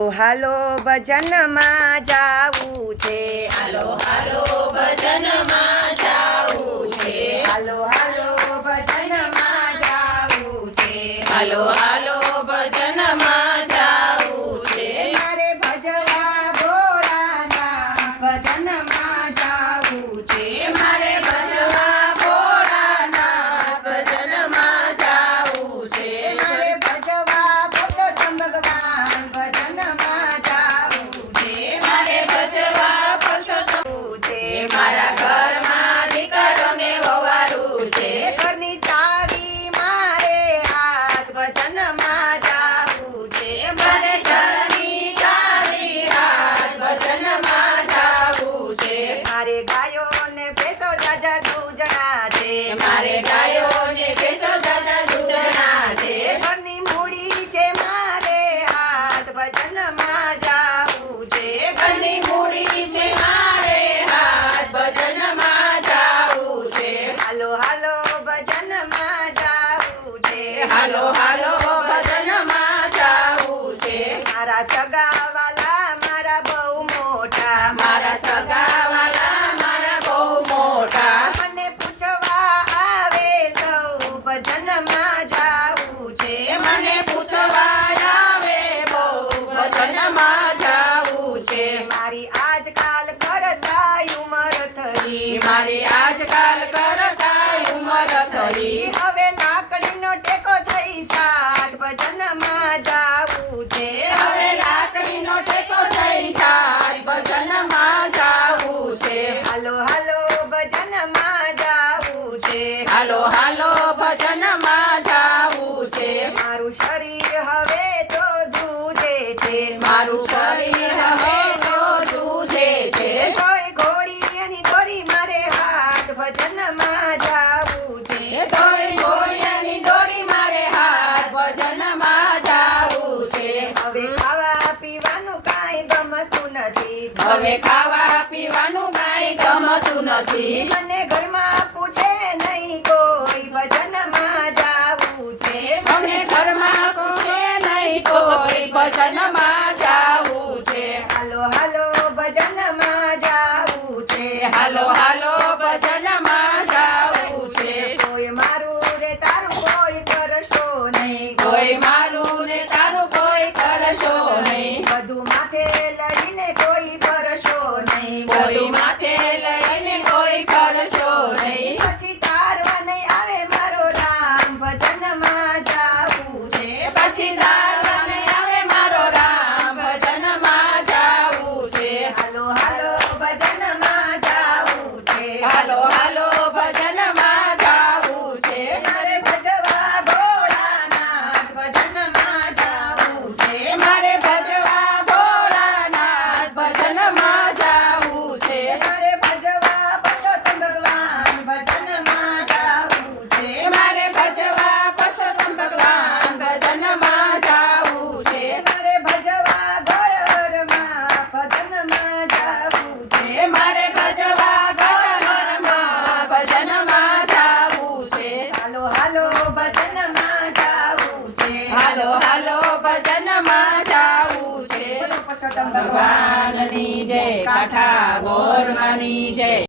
હાલો ભજનમાં જાવું છે, હાલો હાલો ભજનમાં જાવું છે, હાલો હાલો ભજનમાં જાવું છે, હાલો હાલો ભજનમાં જાવું છે, મારે ભજવા ભોળાના ભજનમાં જાવું છે, મારે ભજવા ભોળાના ભજનમાં જાવું છે, મારે ભજવા પુરુષોત્તમ ભગવાન ભજનમાં જાવું છે, મારે ભજવા પુરુષોત્તમ છે મારા ઘરમાં દીકરોને વવારું છે, ઘરની ચાવી મારે હાથ ભજનમાં જાવું છે, મારે ઘરની ચાવી હાથ ભજનમાં જાવું છે, મારે ગાયોને ભેંસો જાજા દૂજણા છે, મારે ગાયોને ભેંસો દાદા દૂધણા છે, ઘરની મૂડી છે મારે હાથ ભજનમાં જાવું છે, ઘરની મૂડી છે મારે હાથ ભજનમાં જાવું છે, હાલો હાલો ભજનમાં જાવું છે, હાલો હાલો ભજનમાં જાવું છે, મારા સગાવાલા મારા બહુ મોટા મારા સગાવાલા મારા બહુ મોટા મને પૂછવા આવે સૌ ભજનમાં જાવું છે, મને પૂછવા આવે બહુ ભજનમાં જાવું છે, મારી આજકાલ કરતા ઉંમર થઈ મારી આજકાલ કરતા ઉંમર થઈ હવે લાકડીનો ટેકો થઈ સાત ભજનમાં જાવું છે, હવે લાકડીનો ટેકો થઈ સાત ભજનમાં જાવું છે, હાલો હાલો ભજનમાં જાવું છે, હાલો હાલો ભજનમાં જાવું છે, મારું શરીર હવે તો ધ્રુજે છે, મારું શરીર હવે તો ધ્રુજે છે, કોઈ ઘોડી એની દોરી મારે હાથ ભજનમાં જાવું છે, તોય ઘોડિયાની દોરી મારે હાથ ભજનમાં જાવું છે, હવે ખાવા પીવાનું કાંઈ ગમતું નથી, હવે ખાવા પીવાનું કાંઈ ગમતું નથી, મને ઘરમાં પૂછે નહીં કોઈ ભજનમાં જાવું છે, મને ઘરમાં પૂછે નહીં કોઈ ભજનમાં જાવું છે, હાલો હાલો ભજનમાં જાવું છે, હાલો હાલો ભજનમાં જાવું છે, કોઈ મારું રે તારું કોઈ કરશો નહીં, કોઈ મારું ને તારું કોઈ કરશો નહીં, બધું માથે લઈને કોઈ ફરશો નહીં, બધું માથે લઈને કોઈ કરશો નહીં, પછી તારવા નહીં આવે મારો રામ ભજનમાં જાવું છે, પછી તારવાને આવે મારો રામ ભજનમાં જાવું છે, હાલો હાલો ભજનમાં જાવું છે, હાલો હાલો ભજનમાં જાવું છે, મારે ભજવા ભોળાનાથ ભજનમાં જાવું છે, મારે ભજવા ભોળાનાથ ભજનમાં જાવું છે, મારે ભજવા પુરુષોત્તમ ભગવાન ભજનમાં જાવું છે, મારે ભજવા પુરુષોત્તમ ભગવાન ભજનમાં જાવું છે, મારે ભજવા ઘરમાં ભજનમાં જાવું છે, મારે ભજવા ઘરમાં ભજનમાં જાવું છે, હાલો હાલો ભજનમાં જાવું છે, હાલો હાલો ભજનમાં જાવું છે, બોલો પુરુષોત્તમ ભગવાન ભગવાનની જય કાઠા ગોરમાની જય.